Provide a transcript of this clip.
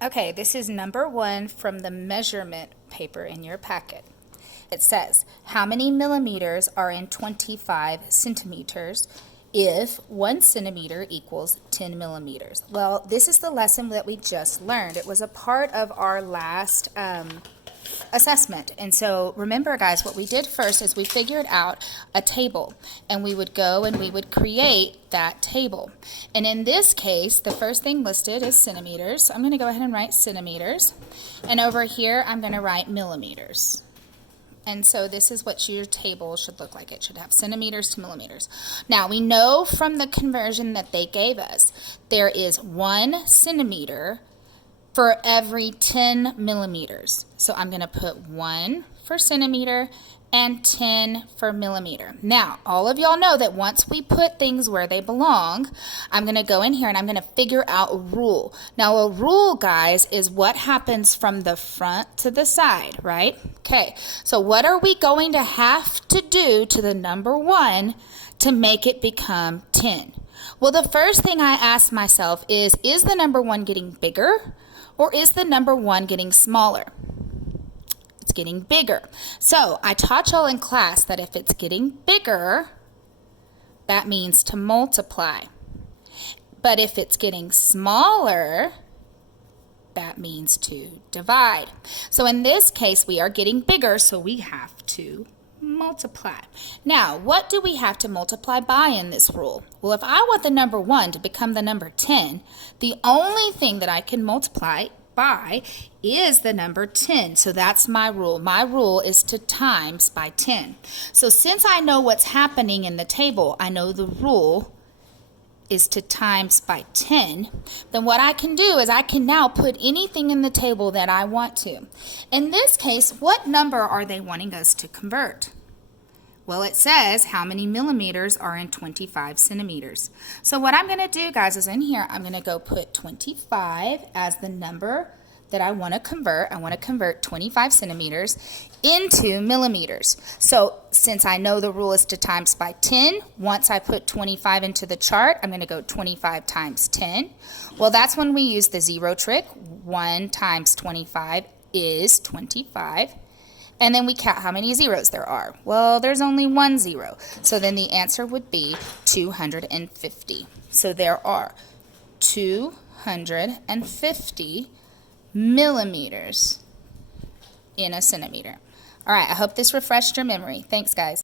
Okay, this is number 1 from the measurement paper in your packet. It says, how many millimeters are in 25 centimeters if 1 centimeter equals 10 millimeters? Well, this is the lesson that we just learned. It was a part of our last assessment. And so remember, guys, what we did first is we figured out a table, and we would go and we would create that table. And in this case, the first thing listed is centimeters. So I'm going to go ahead and write centimeters. And over here, I'm going to write millimeters. And so this is what your table should look like. It should have centimeters to millimeters. Now, we know from the conversion that they gave us, there is 1 centimeter for every 10 millimeters. So I'm going to put 1 for centimeter and 10 for millimeter. Now, all of y'all know that once we put things where they belong, I'm going to go in here and I'm going to figure out a rule. Now, a rule, guys, is what happens from the front to the side, right? Okay, so what are we going to have to do to the number 1 to make it become 10? Well, the first thing I ask myself is the number 1 getting bigger? Or is the number 1 getting smaller? It's getting bigger. So I taught y'all in class that if it's getting bigger, that means to multiply. But if it's getting smaller, that means to divide. So in this case, we are getting bigger, so we have to multiply. Now, what do we have to multiply by in this rule? Well, if I want the number 1 to become the number 10, the only thing that I can multiply by is the number 10. So that's my rule. My rule is to times by 10. So since I know what's happening in the table, I know the rule is to times by 10, then what I can do is I can now put anything in the table that I want to. In this case, what number are they wanting us to convert? Well, it says how many millimeters are in 25 centimeters. So what I'm going to do, guys, is in here, I'm going to go put 25 as the number that I want to convert. I want to convert 25 centimeters into millimeters. So since I know the rule is to times by 10, once I put 25 into the chart, I'm going to go 25 times 10. Well, that's when we use the zero trick. 1 times 25 is 25. And then we count how many zeros there are. Well, there's only 1 0. So then the answer would be 250. So there are 250 millimeters in a centimeter. All right, I hope this refreshed your memory. Thanks, guys.